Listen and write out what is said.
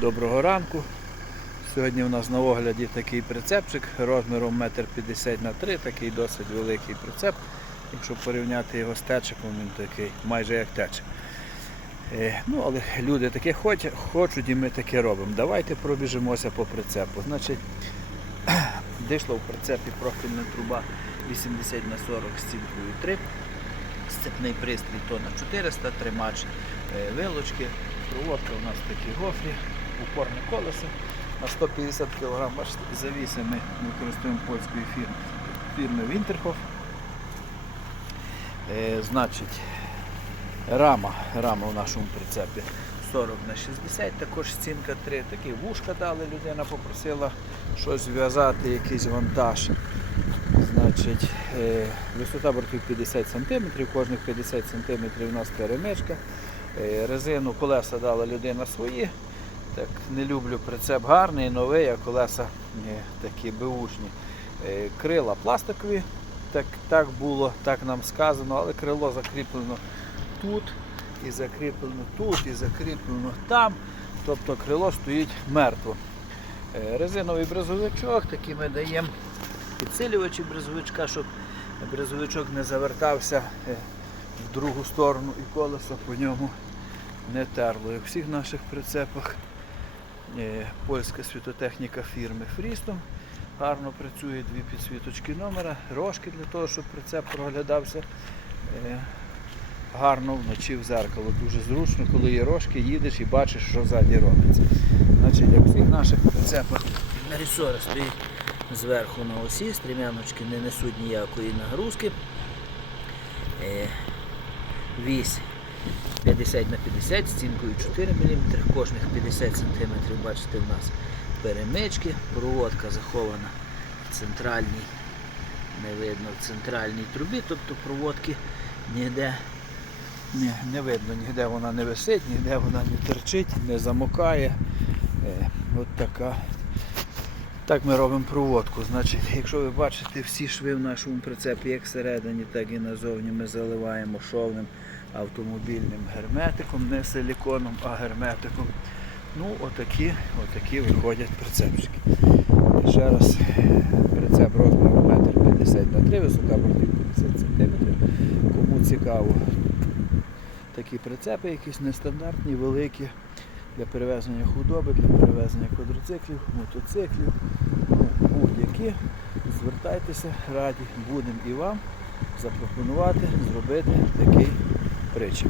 Доброго ранку. Сьогодні у нас на огляді такий прицепчик розміром 1,50 м на 3 такий досить великий прицеп. Якщо порівняти його з течиком, він такий майже як течик. Е, Ну, але люди таке хочуть, і ми таке робимо. Давайте пробіжимося по прицепу. Значить, дійшла в прицепі профільна труба 80 на 40 з цінкою 3. Сцепний пристрій тонна 400, тримач е, вилочки, проводка у нас такі гофрі, упорне колесо на 150 кг. Завіси ми використовуємо польської фірми, фірми Winterhof. Е, значить, рама, рама в нашому прицепі 40 на 60, також стінка 3. Такі вушка дали, людина попросила щось зв'язати, якийсь вантаж. Значить, е, висота бортів 50 см, кожних 50 см у нас перемичка. Е, Резину колеса дала людина свої. Так, не люблю прицеп гарний, новий, а колеса е, такі беушні. Е, Крила пластикові, так, так було, так нам сказано, але крило закріплено тут, і закріплено тут, і закріплено там. Тобто крило стоїть мертво. Е, Резиновий брезовичок, такий ми даємо підсилювачі брезовичка, щоб брезовичок не завертався в другу сторону і колесо по ньому не терло. Як в всіх наших прицепах польська світотехніка фірми Фрістом. Гарно працює дві підсвіточки номера, рожки для того, щоб прицеп проглядався е, гарно вночі в зеркало. Дуже зручно, коли є рожки, їдеш і бачиш, що ззаді робиться. Значить, як всіх наших прицепах ресори стоїть зверху на осі, стрімяночки не несуть ніякої нагрузки. Е, Вісь 50 на 50, стінкою 4 мм, кожних 50 см, бачите, в нас перемички, проводка захована в центральній, не видно в центральній трубі, тобто проводки ніде не, не видно, ніде вона не висить, ніде вона не терчить, не замокає. Е, от така. Так ми робимо проводку. Значить, якщо ви бачите всі шви в нашому прицепі, як всередині, так і назовні, ми заливаємо шовним автомобільним герметиком, не силіконом, а герметиком. Ну, отакі, отакі виходять прицепчики. Ще раз, прицеп розміром 1,50 на 3, висота бортів 50 см. Кому цікаво, такі прицепи якісь нестандартні, великі для перевезення худоби, для перевезення квадроциклів, мотоциклів, ну, будь-які. Звертайтеся, раді будемо і вам запропонувати зробити такий причіп.